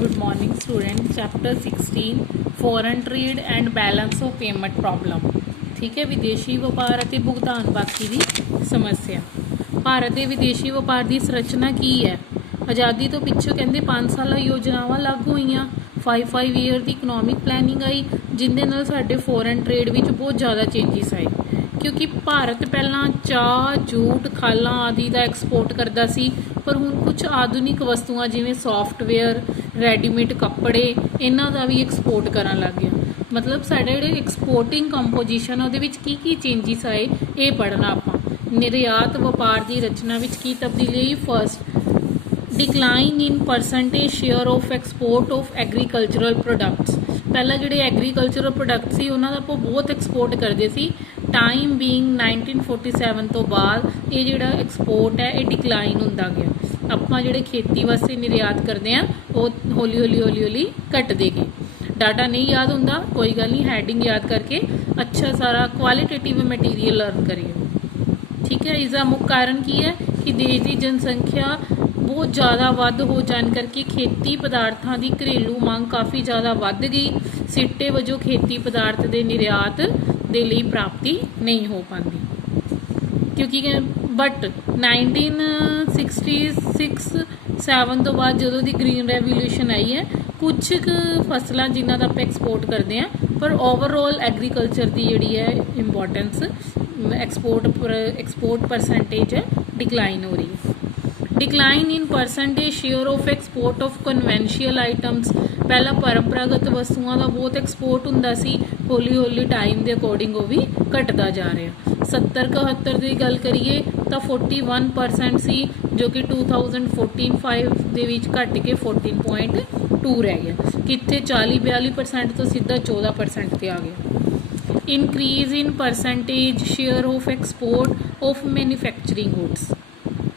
Good morning student. Chapter 16 Foreign Trade and Balance of Payment Problem। ठीक है, विदेशी व्यापार ਅਤੇ ਭੁਗਤਾਨ ਬਾਕੀ ਦੀ ਸਮੱਸਿਆ। ਭਾਰਤ ਦੇ ਵਿਦੇਸ਼ੀ ਵਪਾਰ ਦੀ ਸੰਰਚਨਾ ਕੀ ਹੈ? ਆਜ਼ਾਦੀ ਤੋਂ ਪਿੱਛੋਂ ਕਹਿੰਦੇ 5 ਸਾਲਾ ਯੋਜਨਾਵਾਂ ਲਾਗੂ ਹੋਈਆਂ, 5 ਈਅਰ ਦੀ ਇਕਨੋਮਿਕ ਪਲੈਨਿੰਗ ਆਈ, ਜਿੰਦੇ ਨਾਲ ਸਾਡੇ ਫੋਰਨ ਟ੍ਰੇਡ ਵਿੱਚ ਬਹੁਤ ਜ਼ਿਆਦਾ ਚੇਂਜਿਸ ਆਏ। ਕਿਉਂਕਿ ਭਾਰਤ ਪਹਿਲਾਂ ਚਾਹ, ਜੂਟ, ਖਾਲਾਂ ਆਦਿ ਦਾ ਐਕਸਪੋਰਟ ਕਰਦਾ ਸੀ, ਪਰ ਹੁਣ ਕੁਝ ਆਧੁਨਿਕ ਵਸਤੂਆਂ ਜਿਵੇਂ ਸੌਫਟਵੇਅਰ, ਰੈਡੀਮੇਡ ਕੱਪੜੇ ਇਹਨਾਂ ਦਾ ਵੀ ਐਕਸਪੋਰਟ ਕਰਨ ਲੱਗ ਗਿਆ। ਮਤਲਬ ਸਾਡੇ ਜਿਹੜੇ ਐਕਸਪੋਰਟਿੰਗ ਕੰਪੋਜੀਸ਼ਨ ਉਹਦੇ ਵਿੱਚ ਕੀ ਚੇਂਜਿਸ ਆਏ ਇਹ ਪੜ੍ਹਨਾ ਆਪਾਂ। ਨਿਰਯਾਤ ਵਪਾਰ ਦੀ ਰਚਨਾ ਵਿੱਚ ਕੀ ਤਬਦੀਲੀ ਆਈ? First, decline in percentage share of export of agricultural products. ਪਹਿਲਾਂ ਜਿਹੜੇ ਐਗਰੀਕਲਚਰਲ ਪ੍ਰੋਡਕਟ ਸੀ ਉਹਨਾਂ ਦਾ ਆਪਾਂ ਬਹੁਤ ਐਕਸਪੋਰਟ ਕਰਦੇ ਸੀ। ਟਾਈਮ ਬੀਇੰਗ 1947 ਤੋਂ ਬਾਅਦ ਇਹ ਜਿਹੜਾ ਐਕਸਪੋਰਟ ਹੈ ਇਹ ਡਿਕਲਾਈਨ ਹੁੰਦਾ ਗਿਆ। ਆਪਾਂ ਜਿਹੜੇ ਖੇਤੀ ਵਾਸਤੇ ਨਿਰਯਾਤ ਕਰਦੇ ਹਾਂ ਉਹ ਹੌਲੀ ਘਟਦੇ ਗਏ। ਡਾਟਾ ਨਹੀਂ ਯਾਦ ਹੁੰਦਾ, ਕੋਈ ਗੱਲ ਨਹੀਂ, ਹੈਡਿੰਗ ਯਾਦ ਕਰਕੇ ਅੱਛਾ ਸਾਰਾ ਕੁਆਲਿਟੇਟਿਵ ਮਟੀਰੀਅਲ ਲਰਨ ਕਰੀਏ। ਠੀਕ ਹੈ, ਇਸ ਦਾ ਮੁੱਖ ਕਾਰਨ ਕੀ ਹੈ ਕਿ ਦੇਸ਼ ਦੀ ਜਨਸੰਖਿਆ ਬਹੁਤ ਜ਼ਿਆਦਾ ਵੱਧ ਹੋ ਜਾਣ ਕਰਕੇ ਖੇਤੀ ਪਦਾਰਥਾਂ ਦੀ ਘਰੇਲੂ ਮੰਗ ਕਾਫੀ ਜ਼ਿਆਦਾ ਵੱਧ ਗਈ। ਸਿੱਟੇ ਵਜੋਂ ਖੇਤੀ ਪਦਾਰਥ ਦੇ ਨਿਰਯਾਤ ਦੇ ਲਈ ਪ੍ਰਾਪਤੀ ਨਹੀਂ ਹੋ ਪਾਉਂਦੀ। ਕਿਉਂਕਿ ਬਟ 1966-7 ਤੋਂ ਬਾਅਦ ਜਦੋਂ ਦੀ ਗ੍ਰੀਨ ਰੈਵੋਲੂਸ਼ਨ ਆਈ ਹੈ, ਕੁਛ ਕੁ ਫਸਲਾਂ ਜਿਨ੍ਹਾਂ ਦਾ ਆਪਾਂ ਐਕਸਪੋਰਟ ਕਰਦੇ ਹਾਂ, ਪਰ ਓਵਰਆਲ ਐਗਰੀਕਲਚਰ ਦੀ ਜਿਹੜੀ ਹੈ ਇੰਪੋਰਟੈਂਸ ਐਕਸਪੋਰਟ ਪਰਸੈਂਟੇਜ ਹੈ ਡਿਕਲਾਈਨ ਹੋ ਰਹੀ ਹੈ। Decline in percentage share of export of conventional items. ਪਹਿਲਾਂ ਪਰੰਪਰਾਗਤ ਵਸਤੂਆਂ ਦਾ ਬਹੁਤ ਐਕਸਪੋਰਟ ਹੁੰਦਾ ਸੀ, ਹੌਲੀ ਟਾਈਮ ਦੇ ਅਕੋਰਡਿੰਗ ਉਹ ਵੀ ਘਟਦਾ ਜਾ ਰਿਹਾ। 70-71 ਦੀ ਗੱਲ ਕਰੀਏ ਤਾਂ 41% ਸੀ, ਜੋ ਕਿ 2014-15 ਦੇ ਵਿੱਚ ਘਟ ਕੇ 14.2 ਰਹਿ ਗਿਆ। ਕਿੱਥੇ 40-42% ਤੋਂ ਸਿੱਧਾ 14% ਤੇ ਆ ਗਿਆ। Increase in percentage share of export of manufacturing goods.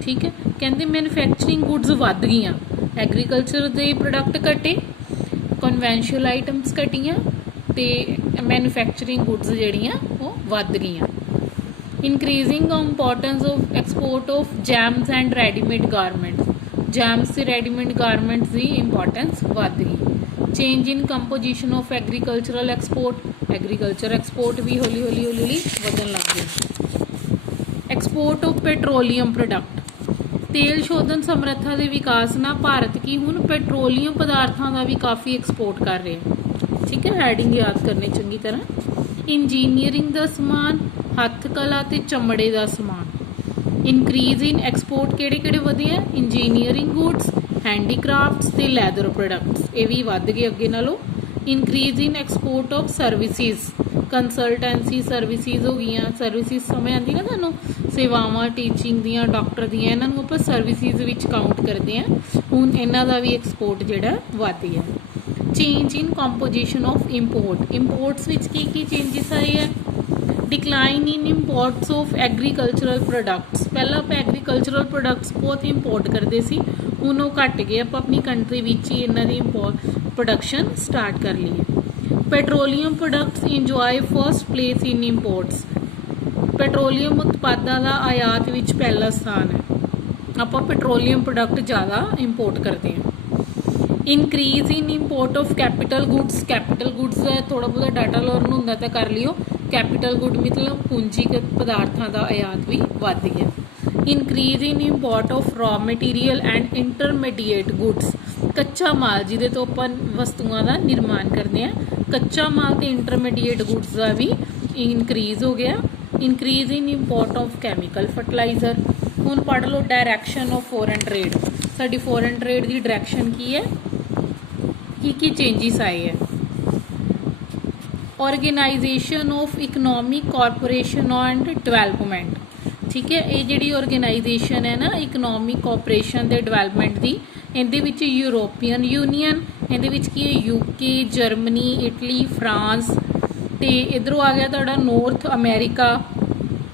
ਠੀਕ ਹੈ, ਕਹਿੰਦੇ ਮੈਨੂਫੈਕਚਰਿੰਗ ਗੁੱਡਸ ਵੱਧ ਗਈਆਂ, ਐਗਰੀਕਲਚਰ ਦੇ ਪ੍ਰੋਡਕਟ ਘਟੇ, ਕਨਵੈਂਸ਼ੀਅਲ ਆਈਟਮਸ ਘਟੀਆਂ ਤੇ ਮੈਨੂਫੈਕਚਰਿੰਗ ਗੁੱਡਸ ਜਿਹੜੀਆਂ ਉਹ ਵੱਧ ਗਈਆਂ। Increasing importance of export of gems and readymade garments. Gems ਤੇ ਰੈਡੀਮੇਡ ਗਾਰਮੈਂਟਸ ਦੀ ਇੰਪੋਰਟੈਂਸ ਵੱਧ ਗਈ। Change in composition of agricultural export. Agriculture export ਵੀ ਹੌਲੀ ਵਧਣ ਲੱਗ ਗਿਆ। Export of petroleum product. ਤੇਲ ਸ਼ੋਧਨ ਸਮਰੱਥਾ ਦੇ ਵਿਕਾਸ ਨਾਲ ਭਾਰਤ ਕੀ ਹੁਣ ਪੈਟਰੋਲੀਅਮ ਪਦਾਰਥਾਂ ਦਾ ਵੀ ਕਾਫੀ ਐਕਸਪੋਰਟ ਕਰ ਰਿਹਾ। ਠੀਕ ਹੈ, ਹੈਡਿੰਗ ਯਾਦ ਕਰਨੀ ਚੰਗੀ ਤਰ੍ਹਾਂ। ਇੰਜੀਨੀਅਰਿੰਗ ਦਾ ਸਮਾਨ, ਹੱਥ ਕਲਾ ਤੇ ਚਮੜੇ ਦਾ ਸਮਾਨ। ਇਨਕਰੀਜ਼ ਇਨ ਐਕਸਪੋਰਟ ਕਿਹੜੇ ਵਧੇ ਆ? ਇੰਜੀਨੀਅਰਿੰਗ ਗੁੱਡਸ, ਹੈਂਡੀਕ੍ਰਾਫਟਸ ਤੇ ਲੈਦਰ ਪ੍ਰੋਡਕਟਸ, ਇਹ ਵੀ ਵੱਧ ਗਏ ਅੱਗੇ ਨਾਲੋਂ। Increase in export of services. Consultancy services ਹੋ ਗਈਆਂ। ਸਰਵਿਸਿਜ਼ ਸਮਝ ਆਉਂਦੀ ਨਾ ਤੁਹਾਨੂੰ, ਸੇਵਾਵਾਂ ਟੀਚਿੰਗ ਦੀਆਂ, ਡਾਕਟਰ ਦੀਆਂ, ਇਹਨਾਂ ਨੂੰ ਆਪਾਂ ਸਰਵਿਸਿਜ਼ ਵਿੱਚ ਕਾਊਂਟ ਕਰਦੇ ਹਾਂ। ਹੁਣ ਇਹਨਾਂ ਦਾ ਵੀ ਐਕਸਪੋਰਟ ਜਿਹੜਾ ਵੱਧ ਗਿਆ। Change in composition of import. Imports ਵਿੱਚ ਕੀ ਚੇਂਜਿਸ ਆਏ ਹੈ? Decline in imports of agricultural products. ਪਹਿਲਾਂ ਆਪਾਂ ਐਗਰੀਕਲਚਰਲ ਪ੍ਰੋਡਕਟਸ ਬਹੁਤ ਇੰਪੋਰਟ ਕਰਦੇ ਸੀ, ਹੁਣ ਉਹ ਘੱਟ ਗਏ, ਆਪਾਂ ਆਪਣੀ ਕੰਟਰੀ ਵਿੱਚ ਹੀ ਇਹਨਾਂ ਦੀ ਪ੍ਰੋਡਕਸ਼ਨ ਸਟਾਰਟ ਕਰ ਲਈ ਹੈ। Petroleum products enjoy first place in imports. Petroleum ਉਤਪਾਦਾਂ ਦਾ ਆਯਾਤ ਵਿੱਚ ਪਹਿਲਾ ਸਥਾਨ ਹੈ। ਆਪਾਂ ਪੈਟਰੋਲੀਅਮ ਪ੍ਰੋਡਕਟ ਜ਼ਿਆਦਾ ਇੰਪੋਰਟ ਕਰਦੇ ਹਾਂ। Increase in import of capital goods. Capital goods ਦਾ ਥੋੜ੍ਹਾ ਬਹੁਤਾ ਡਾਟਾ ਲਰਨ ਹੁੰਦਾ ਤਾਂ ਕਰ ਲਿਓ। ਕੈਪੀਟਲ ਗੁੱਡ ਮਤਲਬ ਪੂੰਜੀਗਤ ਪਦਾਰਥਾਂ ਦਾ ਆਯਾਤ ਵੀ ਵੱਧ ਗਿਆ। Increase in import of raw material and intermediate goods. ਕੱਚਾ ਮਾਲ ਜਿਹਦੇ ਤੋਂ ਆਪਾਂ ਵਸਤੂਆਂ ਦਾ ਨਿਰਮਾਣ ਕਰਦੇ ਹਾਂ, ਕੱਚਾ ਮਾਲ ਤੇ ਇੰਟਰਮੀਡੀਏਟ ਗੁੱਡਸ ਦਾ ਵੀ ਇਨਕਰੀਜ਼ ਹੋ ਗਿਆ। Increase in import of chemical fertiliser. ਹੁਣ ਪੜ੍ਹ ਲਓ ਡਾਇਰੈਕਸ਼ਨ ਆਫ ਫੋਰਨ ਟ੍ਰੇਡ। ਸਾਡੀ ਫੋਰਨ ਟ੍ਰੇਡ ਦੀ ਡਾਇਰੈਕਸ਼ਨ ਕੀ ਹੈ, ਕੀ ਚੇਂਜਿਸ ਆਏ ਹੈ? Organisation of economic corporation and development. ਠੀਕ ਹੈ, ਇਹ ਜਿਹੜੀ ਆਰਗੇਨਾਈਜੇਸ਼ਨ ਹੈ ਨਾ ਇਕਨੋਮਿਕ ਕੋਆਪਰੇਸ਼ਨ ਤੇ ਡਿਵੈਲਪਮੈਂਟ ਦੀ, ਇਹਦੇ ਵਿੱਚ ਯੂਰੋਪੀਅਨ ਯੂਨੀਅਨ, ਇਹਦੇ ਵਿੱਚ ਕੀ ਹੈ UK, ਜਰਮਨੀ, ਇਟਲੀ, ਫਰਾਂਸ ਤੇ ਇੱਧਰੋਂ ਆ ਗਿਆ ਤੁਹਾਡਾ ਨਾਰਥ ਅਮਰੀਕਾ।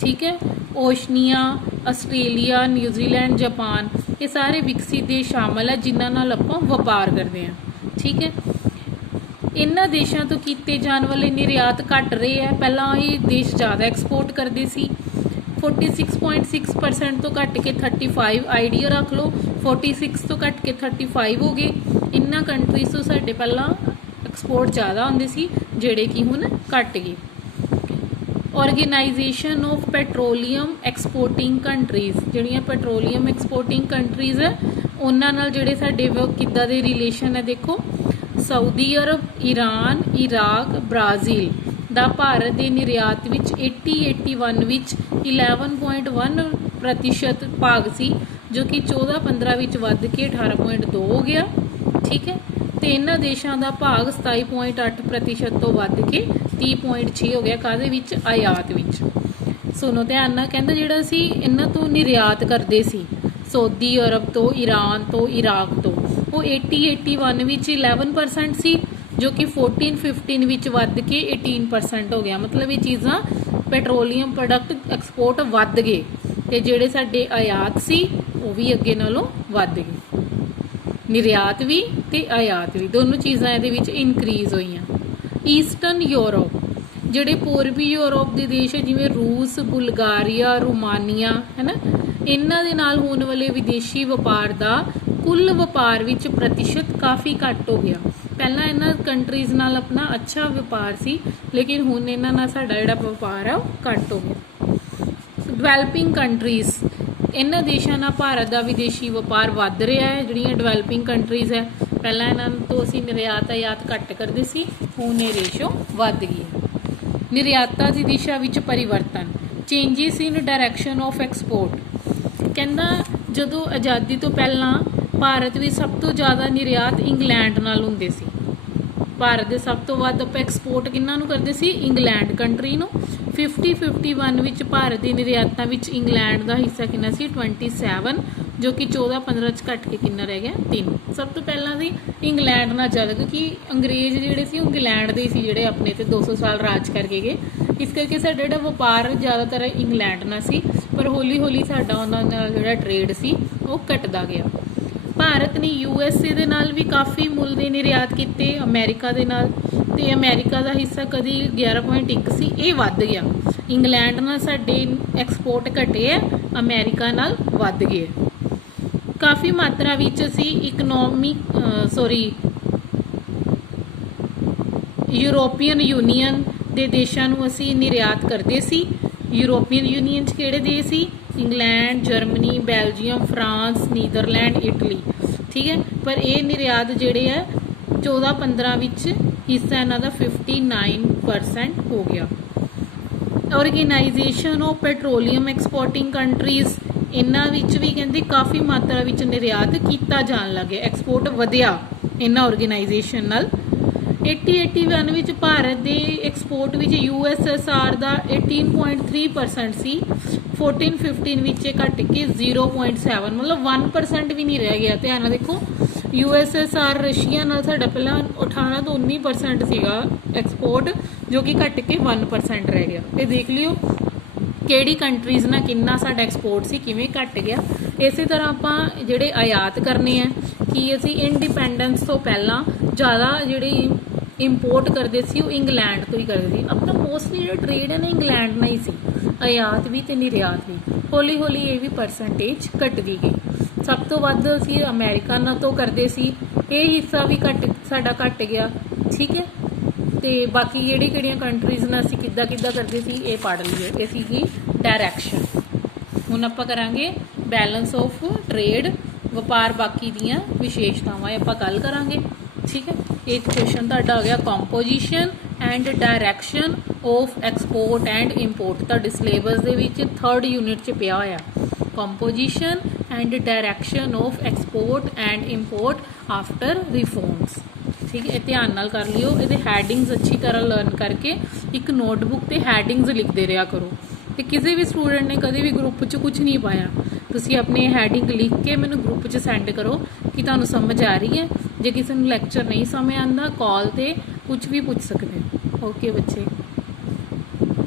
ਠੀਕ ਹੈ, ਓਸ਼ਨੀਆ, ਆਸਟ੍ਰੇਲੀਆ, ਨਿਊਜ਼ੀਲੈਂਡ, ਜਾਪਾਨ, ਇਹ ਸਾਰੇ ਵਿਕਸਿਤ ਦੇਸ਼ ਸ਼ਾਮਲ ਹੈ ਜਿਨ੍ਹਾਂ ਨਾਲ ਆਪਾਂ ਵਪਾਰ ਕਰਦੇ ਹਾਂ। ਠੀਕ ਹੈ, ਇਹਨਾਂ ਦੇਸ਼ਾਂ ਤੋਂ ਕੀਤੇ ਜਾਣ ਵਾਲੇ ਨਿਰਯਾਤ ਘਟ ਰਹੇ ਹੈ। ਪਹਿਲਾਂ ਇਹ ਦੇਸ਼ ਜ਼ਿਆਦਾ ਐਕਸਪੋਰਟ ਕਰਦੇ ਸੀ, 46.6% ਤੋਂ ਘਟ ਕੇ 35, ਆਈਡੀਆ ਰੱਖ ਲਓ 46 ਤੋਂ ਘਟ ਕੇ 35 ਹੋ ਗਏ। इन्ना कंट्रीज़ तो साडे पहला एक्सपोर्ट ज़्यादा होंदे सी जिहड़े कि हुण घट गए। Organization of petroleum exporting countries, जिहड़ियां पेट्रोलीਅम एक्सपोर्टिंग कंट्रीज़ है उन्हां नाल जिहड़े साडे किद्दां दे रिलेशन है, देखो सऊदी अरब, ईरान, इराक, ब्राज़ील ਦਾ ਭਾਰਤ ਦੇ ਨਿਰਯਾਤ ਵਿੱਚ 81 ਵਿੱਚ 11.1% ਭਾਗ ਸੀ, ਜੋ ਕਿ 14-15 ਵਿੱਚ ਵੱਧ ਕੇ 18.2 ਹੋ ਗਿਆ। ਠੀਕ ਹੈ, ਤੇ ਇਹਨਾਂ ਦੇਸ਼ਾਂ ਦਾ ਭਾਗ 27.8% ਤੋਂ ਵੱਧ ਕੇ 30.6 ਹੋ ਗਿਆ। ਕਾਹਦੇ ਵਿੱਚ? ਆਯਾਤ ਵਿੱਚ। ਸੁਣੋ ਧਿਆਨ ਨਾਲ, ਕਹਿੰਦਾ ਜਿਹੜਾ ਸੀ ਇਹਨਾਂ ਤੋਂ ਨਿਰਯਾਤ ਕਰਦੇ ਸੀ ਸਊਦੀ ਅਰਬ ਤੋਂ, ਈਰਾਨ ਤੋਂ, ਇਰਾਕ ਤੋਂ, ਉਹ 81 ਵਿੱਚ 11% ਸੀ, जो कि 14-15 ਵਿੱਚ ਵੱਧ ਕੇ 18% ਹੋ ਗਿਆ। ਮਤਲਬ ਇਹ ਚੀਜ਼ਾਂ ਪੈਟਰੋਲੀਅਮ ਪ੍ਰੋਡਕਟ ਐਕਸਪੋਰਟ ਵੱਧ ਗਏ ਤੇ ਜਿਹੜੇ ਸਾਡੇ ਆਯਾਤ ਸੀ ਉਹ ਵੀ ਅੱਗੇ ਨਾਲੋਂ ਵੱਧ ਗਏ। ਨਿਰਯਾਤ ਵੀ ਤੇ ਆਯਾਤ ਵੀ ਦੋਨੋਂ ਚੀਜ਼ਾਂ ਇਹਦੇ ਵਿੱਚ ਇਨਕਰੀਜ਼ ਹੋਈਆਂ। ਈਸਟਰਨ ਯੂਰਪ, ਜਿਹੜੇ ਪੂਰਬੀ ਯੂਰਪ ਦੇ ਦੇਸ਼ ਹੈ ਜਿਵੇਂ ਰੂਸ, ਬੁਲਗਾਰੀਆ, ਰੋਮਾਨੀਆ ਹੈ ਨਾ, ਇਹਨਾਂ ਦੇ ਨਾਲ ਹੋਣ ਵਾਲੇ ਵਿਦੇਸ਼ੀ ਵਪਾਰ ਦਾ ਕੁੱਲ ਵਪਾਰ ਵਿੱਚ ਪ੍ਰਤੀਸ਼ਤ ਕਾਫੀ ਘੱਟ ਹੋ ਗਿਆ। ਪਹਿਲਾਂ ਇਹਨਾਂ ਕੰਟਰੀਜ਼ ਨਾਲ ਆਪਣਾ ਅੱਛਾ ਵਪਾਰ ਸੀ, ਲੇਕਿਨ ਹੁਣ ਇਹਨਾਂ ਨਾਲ ਸਾਡਾ ਜਿਹੜਾ ਵਪਾਰ ਆ ਉਹ ਘੱਟ ਹੋ ਗਿਆ। ਡਿਵੈਲਪਿੰਗ ਕੰਟਰੀਜ਼, ਇਹਨਾਂ ਦੇਸ਼ਾਂ ਨਾਲ ਭਾਰਤ ਦਾ ਵਿਦੇਸ਼ੀ ਵਪਾਰ ਵੱਧ ਰਿਹਾ ਹੈ। ਜਿਹੜੀਆਂ ਡਿਵੈਲਪਿੰਗ ਕੰਟਰੀਜ਼ ਹੈ ਪਹਿਲਾਂ ਇਹਨਾਂ ਤੋਂ ਅਸੀਂ ਨਿਰਯਾਤ ਆਯਾਤ ਘੱਟ ਕਰਦੇ ਸੀ, ਹੁਣ ਇਹ ਰੇਸ਼ੋ ਵੱਧ ਗਈ ਹੈ। ਨਿਰਯਾਤਾਂ ਦੀ ਦਿਸ਼ਾ ਵਿੱਚ ਪਰਿਵਰਤਨ, changes in direction of export. ਕਹਿੰਦਾ ਜਦੋਂ ਆਜ਼ਾਦੀ ਤੋਂ ਪਹਿਲਾਂ ਭਾਰਤ ਵਿੱਚ ਸਭ ਤੋਂ ਜ਼ਿਆਦਾ ਨਿਰਯਾਤ ਇੰਗਲੈਂਡ ਨਾਲ ਹੁੰਦੇ ਸੀ। ਭਾਰਤ ਦੇ ਸਭ ਤੋਂ ਵੱਧ ਆਪਾਂ ਐਕਸਪੋਰਟ ਕਿਹਨਾਂ ਨੂੰ ਕਰਦੇ ਸੀ? ਇੰਗਲੈਂਡ ਕੰਟਰੀ ਨੂੰ। 50-51 ਵਿੱਚ ਭਾਰਤ ਦੀ ਨਿਰਯਾਤਾਂ ਵਿੱਚ ਇੰਗਲੈਂਡ ਦਾ ਹਿੱਸਾ ਕਿੰਨਾ ਸੀ? 27, ਜੋ ਕਿ 14-15 'ਚ ਘੱਟ ਕੇ ਕਿੰਨਾ ਰਹਿ ਗਿਆ? 3। ਸਭ ਤੋਂ ਪਹਿਲਾਂ ਸੀ ਇੰਗਲੈਂਡ ਨਾਲ ਜ਼ਿਆਦਾ, ਕਿਉਂਕਿ ਅੰਗਰੇਜ਼ ਜਿਹੜੇ ਸੀ ਇੰਗਲੈਂਡ ਦੇ ਸੀ ਜਿਹੜੇ ਆਪਣੇ ਤੇ 200 ਸਾਲ ਰਾਜ ਕਰਕੇ ਗਏ। ਇਸ ਕਰਕੇ ਸਾਡਾ ਜਿਹੜਾ ਵਪਾਰ ਜ਼ਿਆਦਾਤਰ ਇੰਗਲੈਂਡ ਨਾਲ ਸੀ, ਪਰ ਹੌਲੀ ਹੌਲੀ ਸਾਡਾ ਉਹਨਾਂ ਨਾਲ ਜਿਹੜਾ ਟਰੇਡ ਸੀ ਉਹ ਘਟਦਾ ਗਿਆ। ਭਾਰਤ ਨੇ USA ਦੇ ਨਾਲ ਵੀ ਕਾਫੀ ਮੁੱਲ ਦੇ ਨਿਰਯਾਤ ਕੀਤੇ, ਅਮਰੀਕਾ ਦੇ ਨਾਲ, ਤੇ ਅਮਰੀਕਾ ਦਾ ਹਿੱਸਾ ਕਦੀ 11.1 ਸੀ, ਇਹ ਵੱਧ ਗਿਆ। ਇੰਗਲੈਂਡ ਨਾਲ ਸਾਡੇ ਐਕਸਪੋਰਟ ਘਟੇ ਹੈ, ਅਮਰੀਕਾ ਨਾਲ ਵੱਧ ਗਏ। ਕਾਫੀ ਮਾਤਰਾ ਵਿੱਚ ਅਸੀਂ ਯੂਰੋਪੀਅਨ ਯੂਨੀਅਨ ਦੇ ਦੇਸ਼ਾਂ ਨੂੰ ਅਸੀਂ ਨਿਰਯਾਤ ਕਰਦੇ ਸੀ। ਯੂਰੋਪੀਅਨ ਯੂਨੀਅਨ 'ਚ ਕਿਹੜੇ ਦੇਸ਼ ਸੀ? England, Germany, Belgium, France, Netherland, Italy. ਠੀਕ ਹੈ, ਪਰ ਇਹ ਨਿਰਯਾਤ ਜਿਹੜੇ ਹੈ 14-15 ਵਿੱਚ ਹਿੱਸਾ ਇਹਨਾਂ ਦਾ 59% ਹੋ ਗਿਆ। Organisation of petroleum exporting countries, ਇਹਨਾਂ ਵਿੱਚ ਵੀ ਕਹਿੰਦੇ ਕਾਫੀ ਮਾਤਰਾ ਵਿੱਚ ਨਿਰਯਾਤ ਕੀਤਾ ਜਾਣ ਲੱਗਿਆ, ਐਕਸਪੋਰਟ ਵਧਿਆ ਇਹਨਾਂ ਆਰਗੇਨਾਈਜੇਸ਼ਨ ਨਾਲ। 80-81 ਵਿੱਚ ਭਾਰਤ ਦੇ ਐਕਸਪੋਰਟ ਵਿੱਚ USSR ਦਾ 18.3% ਸੀ। 14-15 ਵਿੱਚ ਇਹ ਘਟ ਕੇ 0.7, ਮਤਲਬ 1% ਵੀ ਨਹੀਂ ਰਹਿ ਗਿਆ। ਧਿਆਨ ਨਾਲ ਦੇਖੋ, USSR ਰਸ਼ੀਆ ਨਾਲ ਸਾਡਾ ਪਹਿਲਾਂ 18 ਤੋਂ 19% ਸੀਗਾ ਐਕਸਪੋਰਟ, ਜੋ ਕਿ ਘਟ ਕੇ 1% ਰਹਿ ਗਿਆ। ਇਹ ਦੇਖ ਲਿਓ ਕਿਹੜੀ ਕੰਟਰੀਜ਼ ਨਾਲ ਕਿੰਨਾ ਸਾਡਾ ਐਕਸਪੋਰਟ ਸੀ, ਕਿਵੇਂ ਘਟ ਗਿਆ। ਇਸੇ ਤਰ੍ਹਾਂ ਆਪਾਂ ਜਿਹੜੇ ਆਯਾਤ ਕਰਨੇ ਆ, ਕਿ ਅਸੀਂ ਇੰਡੀਪੈਂਡੈਂਸ ਤੋਂ ਪਹਿਲਾਂ ਜ਼ਿਆਦਾ ਜਿਹੜੇ ਇੰਪੋਰਟ ਕਰਦੇ ਸੀ ਉਹ ਇੰਗਲੈਂਡ ਤੋਂ ਹੀ ਕਰਦੇ ਸੀ। ਆਪਣਾ ਮੋਸਟਲੀ ਜਿਹੜਾ ਟ੍ਰੇਡ ਹੈ ਨਾ ਇੰਗਲੈਂਡ ਨਾਲ ਹੀ ਸੀ, ਆਯਾਤ ਵੀ ਤੇ ਨਿਰਯਾਤ ਵੀ। ਹੌਲੀ ਹੌਲੀ ਇਹ ਵੀ ਪਰਸੈਂਟੇਜ ਘਟਦੀ ਗਈ। ਸਭ ਤੋਂ ਵੱਧ ਅਸੀਂ ਅਮਰੀਕਾ ਨਾਲ ਤੋਂ ਕਰਦੇ ਸੀ, ਇਹ ਹਿੱਸਾ ਵੀ ਸਾਡਾ ਘਟ ਗਿਆ। ਠੀਕ ਹੈ, ਤੇ ਬਾਕੀ ਕਿਹੜੀਆਂ ਕੰਟਰੀਜ਼ ਨਾਲ ਅਸੀਂ ਕਿੱਦਾਂ ਕਰਦੇ ਸੀ ਇਹ ਪੜ੍ਹ ਲਈਏ। ਇਹ ਸੀਗੀ ਡਾਇਰੈਕਸ਼ਨ। ਹੁਣ ਆਪਾਂ ਕਰਾਂਗੇ ਬੈਲੈਂਸ ਆਫ ਟ੍ਰੇਡ, ਵਪਾਰ ਬਾਕੀ ਦੀਆਂ ਵਿਸ਼ੇਸ਼ਤਾਵਾਂ ਆਪਾਂ ਗੱਲ ਕਰਾਂਗੇ। ਠੀਕ ਹੈ, ਇੱਕ ਕੁਐਸਚਨ ਤੁਹਾਡਾ ਆ ਗਿਆ composition and direction of export and import. ਤੁਹਾਡੇ ਸਿਲੇਬਸ ਦੇ ਵਿੱਚ 3rd ਯੂਨਿਟ 'ਚ ਪਿਆ ਹੋਇਆ composition and direction of export and import after reforms. ਠੀਕ ਹੈ, ਧਿਆਨ ਨਾਲ ਕਰ ਲਿਓ। ਇਹਦੇ ਹੈਡਿੰਗਸ ਅੱਛੀ ਤਰ੍ਹਾਂ ਲਰਨ ਕਰਕੇ ਇੱਕ ਨੋਟਬੁੱਕ 'ਤੇ ਹੈਡਿੰਗਸ ਲਿਖਦੇ ਰਿਹਾ ਕਰੋ। ਤੇ ਕਿਸੇ ਵੀ ਸਟੂਡੈਂਟ ਨੇ ਕਦੇ ਵੀ ਗਰੁੱਪ 'ਚ ਕੁਝ ਨਹੀਂ ਪਾਇਆ, ਤੁਸੀਂ ਆਪਣੀ ਹੈਡਿੰਗ ਲਿਖ ਕੇ ਮੈਨੂੰ ਗਰੁੱਪ 'ਚ ਸੈਂਡ ਕਰੋ ਕਿ ਤੁਹਾਨੂੰ ਸਮਝ ਆ ਰਹੀ ਹੈ। ਜੇ ਕਿਸੇ ਨੂੰ ਲੈਕਚਰ ਨਹੀਂ ਸਮਝ ਆਉਂਦਾ, ਕਾਲ 'ਤੇ ਕੁਝ ਵੀ ਪੁੱਛ ਸਕਦੇ ਹੋ। ਓਕੇ ਬੱਚੇ।